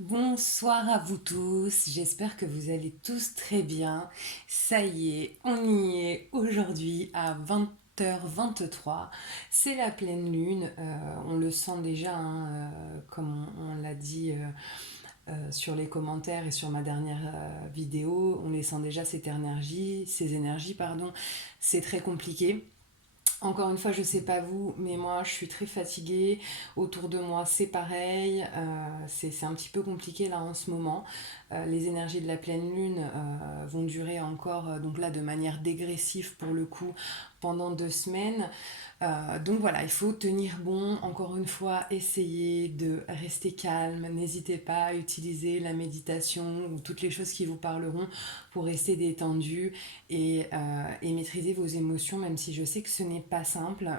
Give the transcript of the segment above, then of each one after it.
Bonsoir à vous tous, j'espère que vous allez tous très bien. Ça y est, on y est aujourd'hui à 20h23. C'est la pleine lune, on le sent déjà, hein, comme on l'a dit sur les commentaires et sur ma dernière vidéo, on les sent déjà ces énergies, pardon. C'est très compliqué. Encore une fois, je sais pas vous, mais moi je suis très fatiguée. Autour de moi, c'est pareil. C'est un petit peu compliqué là en ce moment. Les énergies de la pleine lune vont durer encore, donc là de manière dégressive pour le coup, pendant 2 semaines. Donc voilà, il faut tenir bon. Encore une fois, essayez de rester calme. N'hésitez pas à utiliser la méditation ou toutes les choses qui vous parleront pour rester détendu et maîtriser vos émotions, même si je sais que ce n'est pas simple.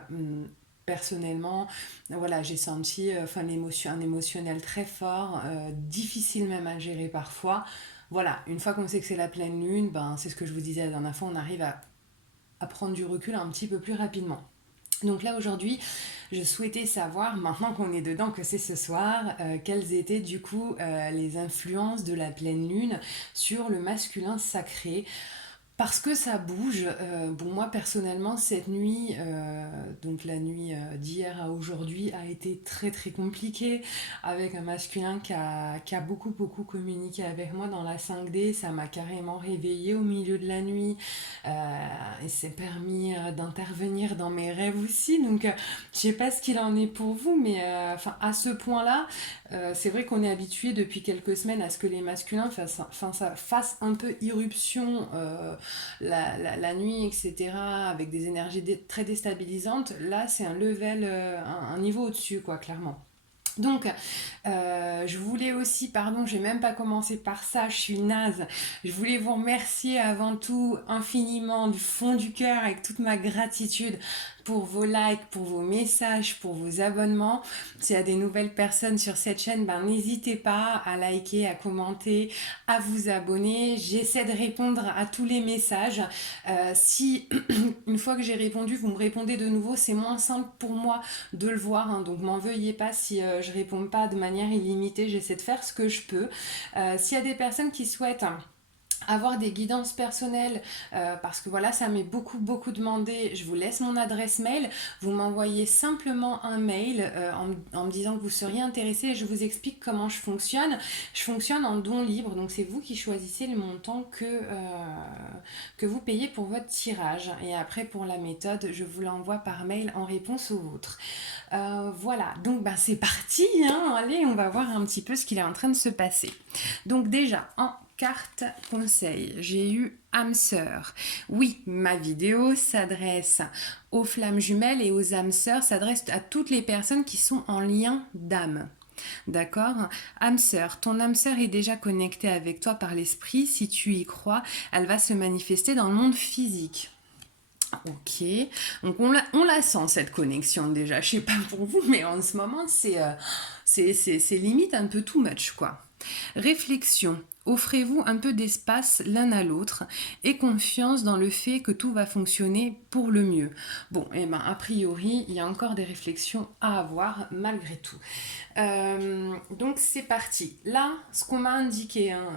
Personnellement, voilà, j'ai senti un émotionnel très fort, difficile même à gérer parfois. Voilà, une fois qu'on sait que c'est la pleine lune, ben, c'est ce que je vous disais la dernière fois, on arrive à prendre du recul un petit peu plus rapidement. Donc là aujourd'hui, je souhaitais savoir, maintenant qu'on est dedans, que c'est ce soir, quelles étaient du coup les influences de la pleine lune sur le masculin sacré. Parce que ça bouge. Bon, moi personnellement, cette nuit, donc la nuit d'hier à aujourd'hui, a été très très compliquée avec un masculin qui a beaucoup communiqué avec moi dans la 5D. Ça m'a carrément réveillée au milieu de la nuit et s'est permis d'intervenir dans mes rêves aussi. Donc, je sais pas ce qu'il en est pour vous, mais à ce point-là, c'est vrai qu'on est habitué depuis quelques semaines à ce que les masculins fassent un peu irruption la nuit, etc., avec des énergies très déstabilisantes. Là, c'est un level, un niveau au-dessus, quoi, clairement. Donc, je voulais aussi, pardon, j'ai même pas commencé par ça, je suis naze. Je voulais vous remercier avant tout infiniment du fond du cœur avec toute ma gratitude pour vos likes, pour vos messages, pour vos abonnements. S'il y a des nouvelles personnes sur cette chaîne, ben n'hésitez pas à liker, à commenter, à vous abonner. J'essaie de répondre à tous les messages. Si une fois que j'ai répondu, vous me répondez de nouveau, c'est moins simple pour moi de le voir, hein, donc m'en veuillez pas si je réponds pas de manière illimitée, j'essaie de faire ce que je peux. S'il y a des personnes qui souhaitent avoir des guidances personnelles, parce que voilà, ça m'est beaucoup demandé, je vous laisse mon adresse mail, vous m'envoyez simplement un mail en me disant que vous seriez intéressé et je vous explique comment je fonctionne en don libre, donc c'est vous qui choisissez le montant que vous payez pour votre tirage et après pour la méthode je vous l'envoie par mail en réponse au vôtre. Voilà, donc bah, c'est parti, hein. Allez, on va voir un petit peu ce qu'il est en train de se passer. Donc déjà, en carte conseil, j'ai eu âme sœur. Oui, ma vidéo s'adresse aux flammes jumelles et aux âmes sœurs, s'adresse à toutes les personnes qui sont en lien d'âme. D'accord. Âme sœur, ton âme sœur est déjà connectée avec toi par l'esprit. Si tu y crois, elle va se manifester dans le monde physique. Ok, donc on la sent cette connexion déjà, je sais pas pour vous, mais en ce moment c'est limite un peu too much quoi. Réflexion. Offrez-vous un peu d'espace l'un à l'autre et confiance dans le fait que tout va fonctionner pour le mieux. Bon, et ben a priori, il y a encore des réflexions à avoir malgré tout. Donc c'est parti. Là, ce qu'on m'a indiqué hein,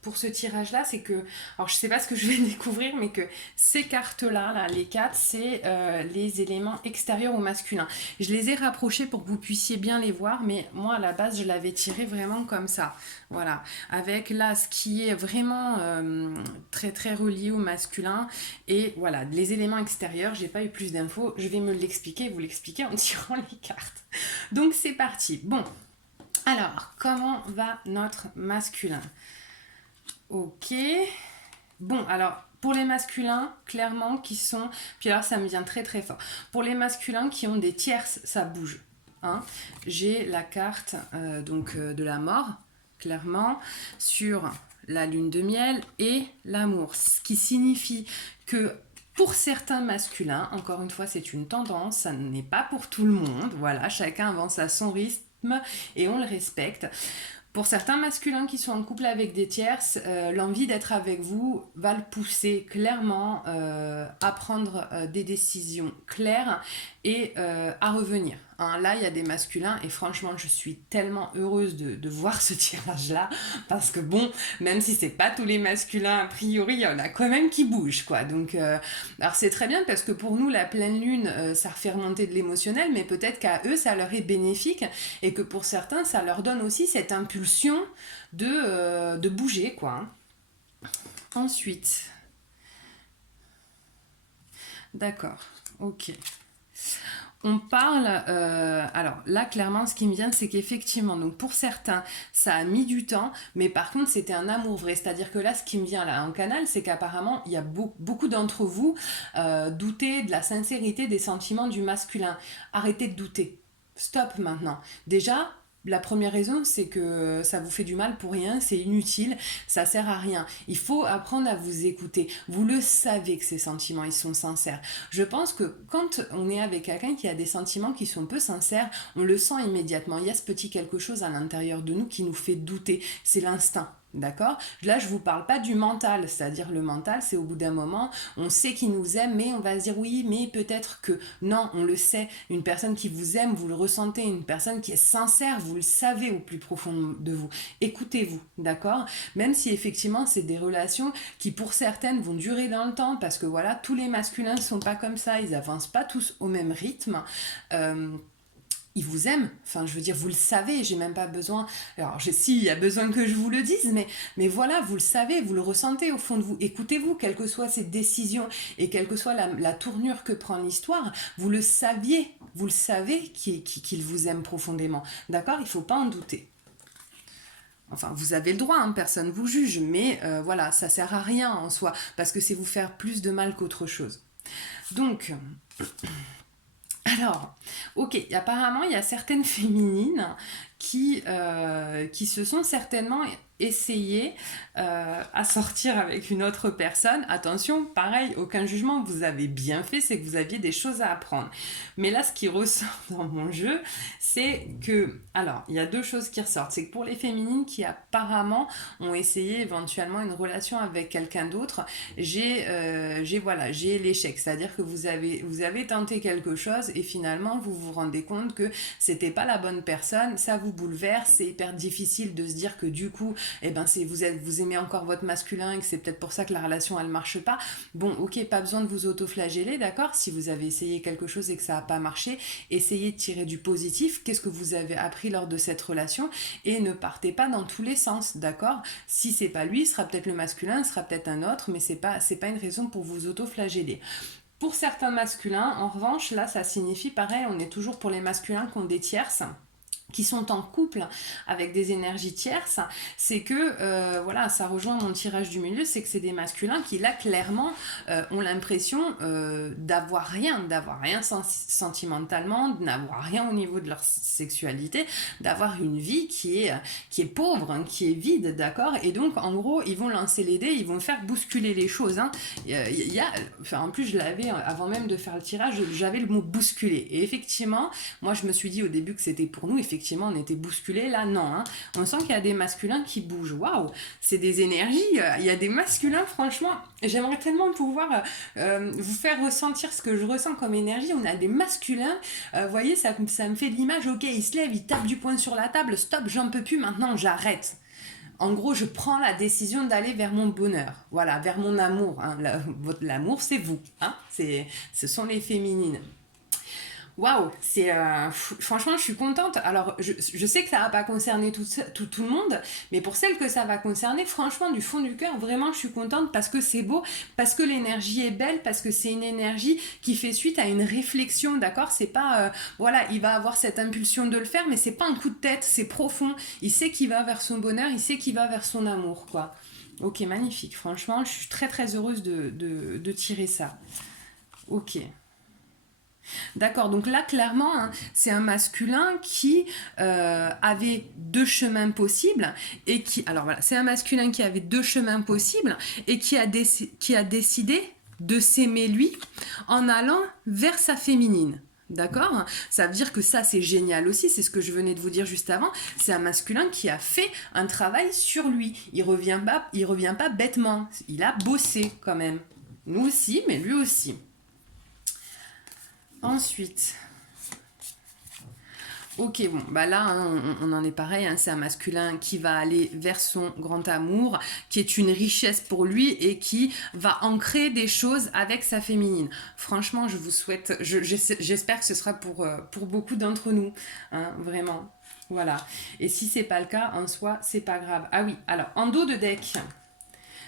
pour ce tirage-là, c'est que, alors je sais pas ce que je vais découvrir, mais que ces cartes-là, là, les quatre, c'est les éléments extérieurs au masculin. Je les ai rapprochés pour que vous puissiez bien les voir, mais moi à la base, je l'avais tiré vraiment comme ça. Voilà, avec là ce qui est vraiment très très relié au masculin et voilà, les éléments extérieurs, j'ai pas eu plus d'infos, je vais me l'expliquer, vous l'expliquer en tirant les cartes. Donc c'est parti. Bon, alors, comment va notre masculin? Ok. Bon, alors, pour les masculins, clairement, qui sont... Puis alors, ça me vient très très fort. Pour les masculins qui ont des tierces, ça bouge. Hein. J'ai la carte de la mort, clairement, sur la lune de miel et l'amour. Ce qui signifie que pour certains masculins, encore une fois, c'est une tendance, ça n'est pas pour tout le monde. Voilà, chacun avance à son rythme et on le respecte. Pour certains masculins qui sont en couple avec des tierces, l'envie d'être avec vous va le pousser clairement à prendre des décisions claires et à revenir. hein. Là, il y a des masculins et franchement, je suis tellement heureuse de voir ce tirage-là parce que bon, même si c'est pas tous les masculins, a priori, il y en a quand même qui bougent, quoi. Donc, alors c'est très bien parce que pour nous, la pleine lune, ça refait remonter de l'émotionnel, mais peut-être qu'à eux, ça leur est bénéfique et que pour certains, ça leur donne aussi cette impulsion de bouger, quoi, hein. Ensuite, d'accord, ok. On parle, alors là clairement ce qui me vient c'est qu'effectivement donc pour certains ça a mis du temps mais par contre c'était un amour vrai, c'est-à-dire que là ce qui me vient là en canal c'est qu'apparemment il y a beaucoup d'entre vous doutez de la sincérité des sentiments du masculin. Arrêtez de douter, stop maintenant. Déjà la première raison, c'est que ça vous fait du mal pour rien, c'est inutile, ça sert à rien. Il faut apprendre à vous écouter. Vous le savez que ces sentiments, ils sont sincères. Je pense que quand on est avec quelqu'un qui a des sentiments qui sont peu sincères, on le sent immédiatement. Il y a ce petit quelque chose à l'intérieur de nous qui nous fait douter. C'est l'instinct. D'accord? Là, je vous parle pas du mental, c'est-à-dire le mental, c'est au bout d'un moment, on sait qu'il nous aime, mais on va se dire oui, mais peut-être que non, on le sait. Une personne qui vous aime, vous le ressentez. Une personne qui est sincère, vous le savez au plus profond de vous. Écoutez-vous, d'accord? Même si effectivement, c'est des relations qui, pour certaines, vont durer dans le temps, parce que voilà, tous les masculins ne sont pas comme ça, ils avancent pas tous au même rythme. Ils vous aiment, enfin je veux dire vous le savez, j'ai même pas besoin, alors si il y a besoin que je vous le dise, mais voilà, vous le savez, vous le ressentez au fond de vous, écoutez-vous, quelles que soient ces décisions et quelle que soit la tournure que prend l'histoire, vous le saviez, vous le savez qu'il vous aime profondément, d'accord, il faut pas en douter. Enfin, vous avez le droit, hein, personne vous juge, mais voilà, ça sert à rien en soi, parce que c'est vous faire plus de mal qu'autre chose. Donc, alors, ok, apparemment, il y a certaines féminines qui se sont certainement essayées à sortir avec une autre personne. Attention, pareil, aucun jugement, vous avez bien fait, c'est que vous aviez des choses à apprendre. Mais là, ce qui ressort dans mon jeu, c'est que, alors, il y a deux choses qui ressortent. C'est que pour les féminines qui apparemment ont essayé éventuellement une relation avec quelqu'un d'autre, j'ai l'échec. C'est-à-dire que vous avez tenté quelque chose et finalement, vous vous rendez compte que c'était pas la bonne personne, ça vous bouleverse, c'est hyper difficile de se dire que du coup, eh ben vous aimez encore votre masculin et que c'est peut-être pour ça que la relation elle marche pas. Bon, ok, pas besoin de vous autoflageller, d'accord? Si vous avez essayé quelque chose et que ça n'a pas marché, essayez de tirer du positif. Qu'est-ce que vous avez appris lors de cette relation? Et ne partez pas dans tous les sens, d'accord? Si c'est pas lui, ce sera peut-être le masculin, ce sera peut-être un autre, mais c'est pas une raison pour vous autoflageller. Pour certains masculins, en revanche, là, ça signifie pareil, on est toujours pour les masculins qui ont des tierces, qui sont en couple avec des énergies tierces, c'est que voilà, ça rejoint mon tirage du milieu, c'est que c'est des masculins qui là clairement ont l'impression d'avoir rien sentimentalement, de n'avoir rien au niveau de leur sexualité, d'avoir une vie qui est pauvre, hein, qui est vide, d'accord, et donc en gros ils vont lancer les dés, ils vont faire bousculer les choses, hein. Enfin, en plus je l'avais avant même de faire le tirage, j'avais le mot bousculer, et effectivement moi je me suis dit au début que c'était pour nous, effectivement on était bousculés, là non, hein. On sent qu'il y a des masculins qui bougent, waouh, c'est des énergies, il y a des masculins, franchement, j'aimerais tellement pouvoir vous faire ressentir ce que je ressens comme énergie. On a des masculins, vous voyez, ça me fait l'image, ok, ils se lèvent, ils tapent du poing sur la table, stop, j'en peux plus, maintenant j'arrête. En gros, je prends la décision d'aller vers mon bonheur, voilà, vers mon amour, hein. L'amour, c'est vous, hein. Ce sont les féminines. Waouh, franchement, je suis contente. Alors, je sais que ça va pas concerner tout le monde, mais pour celles que ça va concerner, franchement, du fond du cœur, vraiment, je suis contente parce que c'est beau, parce que l'énergie est belle, parce que c'est une énergie qui fait suite à une réflexion, d'accord? C'est pas, voilà, il va avoir cette impulsion de le faire, mais c'est pas un coup de tête, c'est profond. Il sait qu'il va vers son bonheur, il sait qu'il va vers son amour, quoi. Ok, magnifique. Franchement, je suis très très heureuse de tirer ça. Ok. D'accord, donc là clairement, hein, c'est un masculin qui avait deux chemins possibles et qui, alors voilà, c'est un masculin qui avait deux chemins possibles et qui a décidé de s'aimer lui en allant vers sa féminine. D'accord? Ça veut dire que ça, c'est génial aussi, c'est ce que je venais de vous dire juste avant. C'est un masculin qui a fait un travail sur lui. Il revient pas bêtement. Il a bossé quand même. Nous aussi, mais lui aussi. Ensuite, Ok, bon, bah là, hein, on en est pareil, hein, c'est un masculin qui va aller vers son grand amour, qui est une richesse pour lui et qui va ancrer des choses avec sa féminine. Franchement, je vous souhaite, j'espère que ce sera pour beaucoup d'entre nous, hein, vraiment. Voilà. Et si c'est pas le cas, en soi, c'est pas grave. Ah oui, alors, en dos de deck,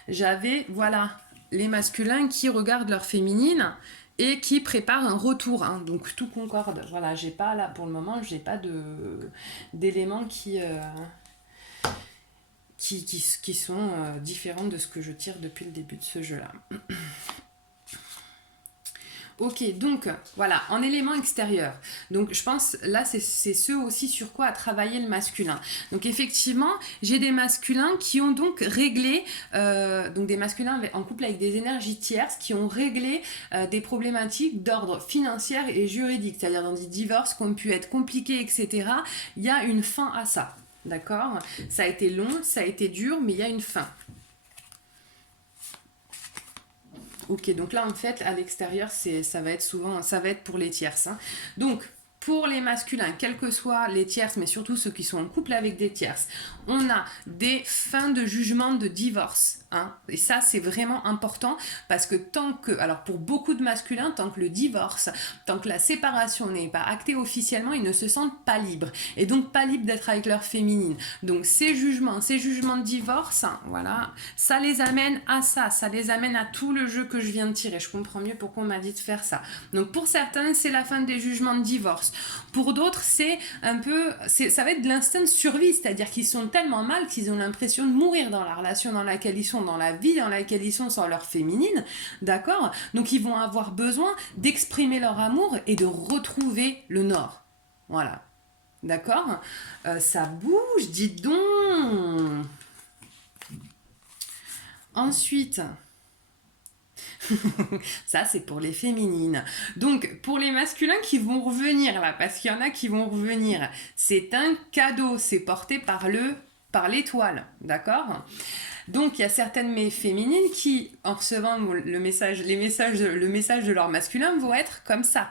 j'avais, voilà, les masculins qui regardent leur féminine et qui préparent un retour. Hein. Donc tout concorde. Voilà, j'ai pas là pour le moment, j'ai pas d'éléments qui sont différents de ce que je tire depuis le début de ce jeu-là. Ok, donc voilà, en élément extérieur. Donc je pense, là, c'est ce aussi sur quoi a travaillé le masculin. Donc effectivement, j'ai des masculins qui ont donc réglé, donc des masculins en couple avec des énergies tierces, qui ont réglé des problématiques d'ordre financier et juridique, c'est-à-dire dans des divorces qui ont pu être compliqués, etc. Il y a une fin à ça, d'accord? Ça a été long, ça a été dur, mais il y a une fin. Ok, donc là en fait à l'extérieur ça va être souvent ça va être pour les tierces. Hein. Donc pour les masculins, quelles que soient les tierces, mais surtout ceux qui sont en couple avec des tierces, on a des fins de jugement de divorce. Hein, et ça, c'est vraiment important parce que alors pour beaucoup de masculins, tant que le divorce, tant que la séparation n'est pas actée officiellement, ils ne se sentent pas libres. Et donc pas libres d'être avec leur féminine. Donc ces jugements de divorce, hein, voilà, ça les amène à ça les amène à tout le jeu que je viens de tirer. Je comprends mieux pourquoi on m'a dit de faire ça. Donc pour certains, c'est la fin des jugements de divorce. Pour d'autres, c'est un peu, ça va être de l'instinct de survie, c'est-à-dire qu'ils sont tellement mal qu'ils ont l'impression de mourir dans la relation dans laquelle ils sont, dans la vie dans laquelle ils sont sans leur féminine, d'accord? Donc ils vont avoir besoin d'exprimer leur amour et de retrouver le nord. Voilà. D'accord? Ça bouge, dites donc. Ensuite, ça, c'est pour les féminines. Donc, pour les masculins qui vont revenir là, parce qu'il y en a qui vont revenir, c'est un cadeau, c'est porté par l'étoile, d'accord? Donc, il y a certaines féminines qui, en recevant le message de leur masculin, vont être comme ça.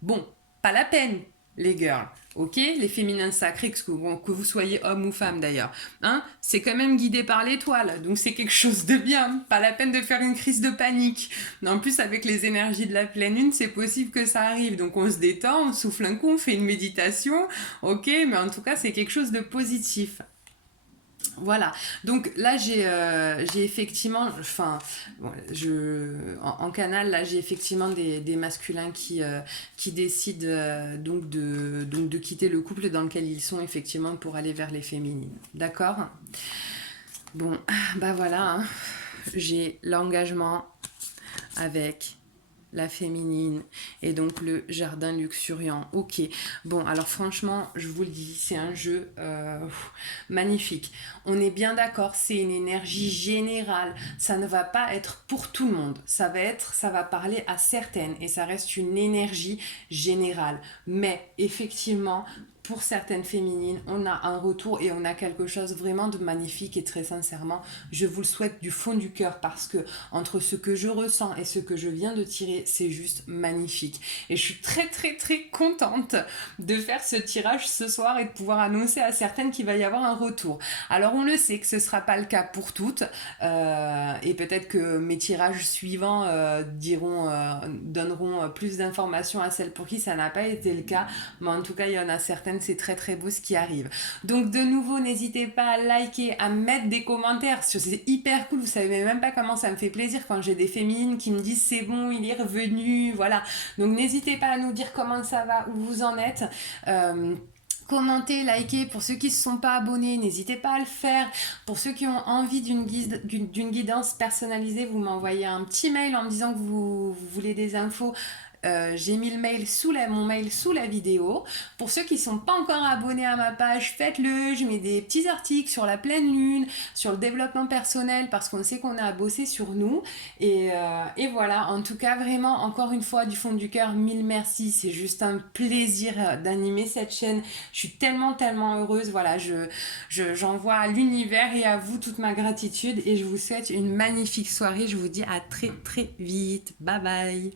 Bon, pas la peine, les girls. Ok, les féminins sacrés, que vous soyez homme ou femme d'ailleurs, hein, c'est quand même guidé par l'étoile, donc c'est quelque chose de bien, pas la peine de faire une crise de panique. En plus, avec les énergies de la pleine lune, c'est possible que ça arrive, donc on se détend, on souffle un coup, on fait une méditation, ok, mais en tout cas, c'est quelque chose de positif. Voilà, donc là j'ai effectivement, enfin, bon, en canal, là j'ai effectivement des masculins qui décident donc de quitter le couple dans lequel ils sont effectivement pour aller vers les féminines. D'accord? Bon, bah voilà, hein. J'ai l'engagement avec la féminine et donc le jardin luxuriant. Ok, bon alors franchement je vous le dis, c'est un jeu magnifique. On est bien d'accord, c'est une énergie générale, ça ne va pas être pour tout le monde, ça va parler à certaines et ça reste une énergie générale, mais effectivement pour certaines féminines, on a un retour et on a quelque chose vraiment de magnifique et très sincèrement, je vous le souhaite du fond du cœur parce que entre ce que je ressens et ce que je viens de tirer, c'est juste magnifique. Et je suis très très très contente de faire ce tirage ce soir et de pouvoir annoncer à certaines qu'il va y avoir un retour. Alors on le sait que ce ne sera pas le cas pour toutes et peut-être que mes tirages suivants donneront plus d'informations à celles pour qui ça n'a pas été le cas, mais en tout cas il y en a certaines, c'est très très beau ce qui arrive. Donc de nouveau, n'hésitez pas à liker, à mettre des commentaires, c'est hyper cool, vous savez même pas comment ça me fait plaisir quand j'ai des féminines qui me disent c'est bon, il est revenu, voilà. Donc n'hésitez pas à nous dire comment ça va, où vous en êtes. Commentez, likez. Pour ceux qui ne se sont pas abonnés, n'hésitez pas à le faire. Pour ceux qui ont envie d'une guidance personnalisée, vous m'envoyez un petit mail en me disant que vous voulez des infos. J'ai mis mon mail sous la vidéo. Pour ceux qui ne sont pas encore abonnés à ma page, faites-le. Je mets des petits articles sur la pleine lune, sur le développement personnel, parce qu'on sait qu'on a à bosser sur nous. Et voilà, en tout cas, vraiment, encore une fois, du fond du cœur, mille merci. C'est juste un plaisir d'animer cette chaîne. Je suis tellement, tellement heureuse. Voilà, j'envoie à l'univers et à vous toute ma gratitude. Et je vous souhaite une magnifique soirée. Je vous dis à très, très vite. Bye bye.